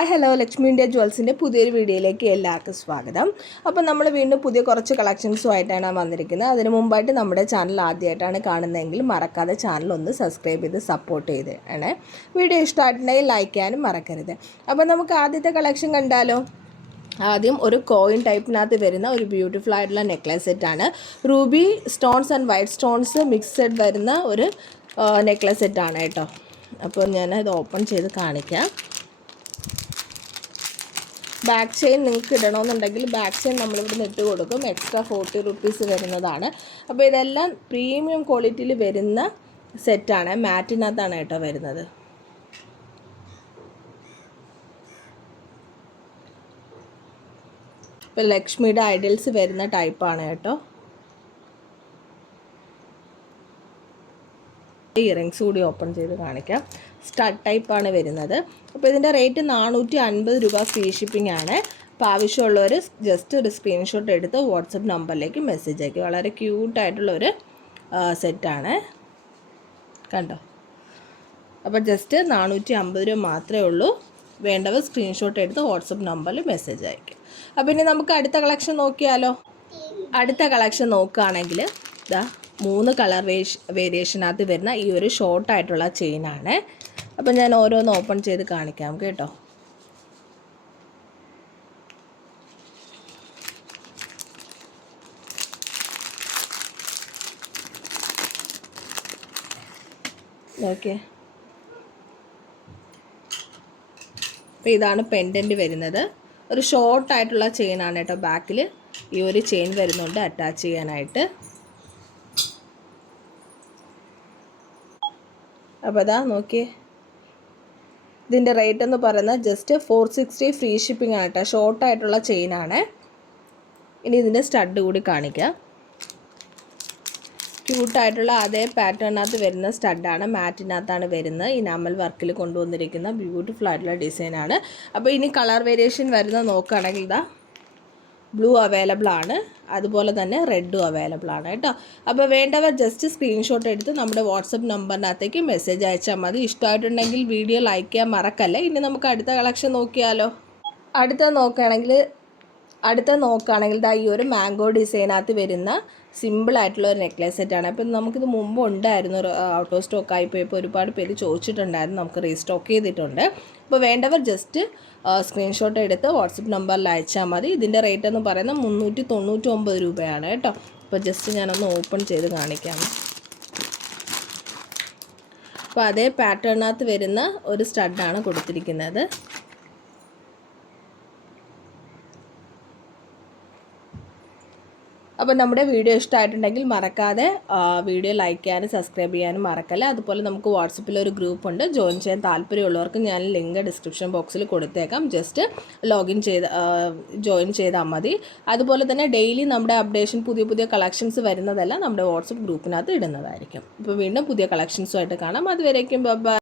Hi hello Lakshmi India ജ്വൽസിൻ്റെ പുതിയൊരു വീഡിയോയിലേക്ക് എല്ലാവർക്കും സ്വാഗതം. അപ്പോൾ നമ്മൾ വീണ്ടും പുതിയ കുറച്ച് കളക്ഷൻസുമായിട്ടാണ് വന്നിരിക്കുന്നത്. അതിന് മുമ്പായിട്ട് നമ്മുടെ ചാനൽ ആദ്യമായിട്ടാണ് കാണുന്നതെങ്കിൽ മറക്കാതെ ചാനൽ ഒന്ന് സബ്സ്ക്രൈബ് ചെയ്ത് സപ്പോർട്ട് ചെയ്തേ. വീഡിയോ ഇഷ്ടമായിട്ടുണ്ടെങ്കിൽ ലൈക്ക് ചെയ്യാനും മറക്കരുത്. അപ്പോൾ നമുക്ക് ആദ്യത്തെ കളക്ഷൻ കണ്ടാലോ. ആദ്യം ഒരു കോയിൻ ടൈപ്പിനകത്ത് വരുന്ന ഒരു ബ്യൂട്ടിഫുൾ ആയിട്ടുള്ള നെക്ലേസ് സെറ്റാണ്. Ruby stones and white stones mixed വരുന്ന ഒരു നെക്ലേസ് സെറ്റാണ് കേട്ടോ. അപ്പോൾ ഞാൻ ഇത് ഓപ്പൺ ചെയ്ത് കാണിക്കാം. ബാക്ക് ചെയിൻ നിങ്ങൾക്ക് ഇടണമെന്നുണ്ടെങ്കിൽ ബാക്ക് ചെയിൻ നമ്മളിവിടെ ഇട്ട് കൊടുക്കും. എക്സ്ട്രാ 40 റുപ്പീസ് വരുന്നതാണ്. അപ്പോൾ ഇതെല്ലാം പ്രീമിയം ക്വാളിറ്റിയിൽ വരുന്ന സെറ്റാണ്. മാറ്റിനകത്താണ് കേട്ടോ വരുന്നത്. ഇപ്പോൾ ലക്ഷ്മിയുടെ ഐഡൽസ് വരുന്ന ടൈപ്പാണ് കേട്ടോ. ഇയറിങ്സ് കൂടി ഓപ്പൺ ചെയ്ത് കാണിക്കാം. സ്റ്റഡ് ടൈപ്പാണ് വരുന്നത്. അപ്പോൾ ഇതിൻ്റെ റേറ്റ് 450 രൂപ ഫ്രീ ഷിപ്പിംഗ് ആണ്. അപ്പോൾ ആവശ്യമുള്ളവർ ജസ്റ്റ് ഒരു സ്ക്രീൻഷോട്ട് എടുത്ത് വാട്സപ്പ് നമ്പറിലേക്ക് മെസ്സേജ് അയക്കും. വളരെ ക്യൂട്ടായിട്ടുള്ളൊരു സെറ്റാണ് കണ്ടോ. അപ്പോൾ ജസ്റ്റ് 450 രൂപ മാത്രമേ ഉള്ളൂ. വേണ്ടവർ സ്ക്രീൻഷോട്ട് എടുത്ത് വാട്സപ്പ് നമ്പറിൽ മെസ്സേജ് അയക്കും. അപ്പോൾ ഇനി നമുക്ക് അടുത്ത കളക്ഷൻ നോക്കിയാലോ. അടുത്ത കളക്ഷൻ നോക്കുകയാണെങ്കിൽ ഇതാ 3 കളർ വേരിയേഷനകത്ത് വരുന്ന ഈ ഒരു ഷോർട്ടായിട്ടുള്ള ചെയിനാണ്. അപ്പം ഞാൻ ഓരോന്ന് ഓപ്പൺ ചെയ്ത് കാണിക്കാം കേട്ടോ. ഓക്കെ, അപ്പോൾ ഇതാണ് പെൻഡൻറ്റ് വരുന്നത്. ഒരു ഷോർട്ടായിട്ടുള്ള ചെയിനാണ് കേട്ടോ. ബാക്കിൽ ഈ ഒരു ചെയിൻ വരുന്നുണ്ട് അറ്റാച്ച് ചെയ്യാനായിട്ട്. അപ്പോൾ അതാ നോക്കിയേ, ഇതിൻ്റെ റേറ്റ് എന്ന് പറയുന്നത് ജസ്റ്റ് 460 ഫ്രീ ഷിപ്പിംഗ് ആണ് കേട്ടോ. ഷോർട്ടായിട്ടുള്ള ചെയിനാണ്. ഇനി ഇതിൻ്റെ സ്റ്റഡ് കൂടി കാണിക്കാം. ക്യൂട്ടായിട്ടുള്ള അതേ പാറ്റേണിനകത്ത് വരുന്ന സ്റ്റഡാണ്. മാറ്റിനകത്താണ് വരുന്നത്. ഇനാമൽ വർക്കിൽ കൊണ്ടുവന്നിരിക്കുന്ന ബ്യൂട്ടിഫുൾ ആയിട്ടുള്ള ഡിസൈനാണ്. അപ്പോൾ ഇനി കളർ വേരിയേഷൻ വരുന്നത് നോക്കുകയാണെങ്കിൽ ഇതാ ബ്ലൂ അവൈലബിൾ ആണ്, അതുപോലെ തന്നെ റെഡും അവൈലബിൾ ആണ് കേട്ടോ. അപ്പോൾ വേണ്ടവർ ജസ്റ്റ് സ്ക്രീൻഷോട്ട് എടുത്ത് നമ്മുടെ വാട്സപ്പ് നമ്പറിനകത്തേക്ക് മെസ്സേജ് അയച്ചാൽ മതി. ഇഷ്ടമായിട്ടുണ്ടെങ്കിൽ വീഡിയോ ലൈക്ക് ചെയ്യാൻ മറക്കല്ലേ. ഇനി നമുക്ക് അടുത്ത കളക്ഷൻ നോക്കിയാലോ. അടുത്ത നോക്കുകയാണെങ്കിൽ ഇതാ ഈ ഒരു മാംഗോ ഡിസൈനകത്ത് വരുന്ന സിമ്പിളായിട്ടുള്ള ഒരു നെക്ലേസ് സെറ്റാണ്. അപ്പോൾ നമുക്കിത് മുമ്പ് ഉണ്ടായിരുന്നു, ഔട്ട് ഓഫ് സ്റ്റോക്ക് ആയിപ്പോയപ്പോൾ ഒരുപാട് പേര് ചോദിച്ചിട്ടുണ്ടായിരുന്നു. നമുക്ക് റീസ്റ്റോക്ക് ചെയ്തിട്ടുണ്ട്. അപ്പോൾ വേണ്ടവർ ജസ്റ്റ് സ്ക്രീൻഷോട്ട് എടുത്ത് വാട്സപ്പ് നമ്പറിൽ അയച്ചാൽ മതി. ഇതിൻ്റെ റേറ്റ് എന്ന് പറയുന്നത് 399 രൂപയാണ് കേട്ടോ. അപ്പോൾ ജസ്റ്റ് ഞാനൊന്ന് ഓപ്പൺ ചെയ്ത് കാണിക്കാം. അപ്പോൾ അതേ പാറ്റേണിനകത്ത് വരുന്ന ഒരു സ്റ്റഡാണ് കൊടുത്തിരിക്കുന്നത്. അപ്പോൾ നമ്മുടെ വീഡിയോ ഇഷ്ടമായിട്ടുണ്ടെങ്കിൽ മറക്കാതെ വീഡിയോ ലൈക്ക് ചെയ്യാനും സബ്സ്ക്രൈബ് ചെയ്യാനും മറക്കല്ല. അതുപോലെ നമുക്ക് വാട്സപ്പിൽ ഒരു ഗ്രൂപ്പ് ഉണ്ട്. ജോയിൻ ചെയ്യാൻ താല്പര്യമുള്ളവർക്ക് ഞാൻ ലിങ്ക് ഡിസ്ക്രിപ്ഷൻ ബോക്സിൽ കൊടുത്തേക്കാം. ജസ്റ്റ് ജോയിൻ ചെയ്താൽ മതി. അതുപോലെ തന്നെ ഡെയിലി നമ്മുടെ അപ്ഡേഷൻ പുതിയ കളക്ഷൻസ് വരുന്നതെല്ലാം നമ്മുടെ വാട്സപ്പ് ഗ്രൂപ്പിനകത്ത് ഇടുന്നതായിരിക്കും. അപ്പോൾ വീണ്ടും പുതിയ കളക്ഷൻസുമായിട്ട് കാണാം. അതുവരേക്കും ബൈ.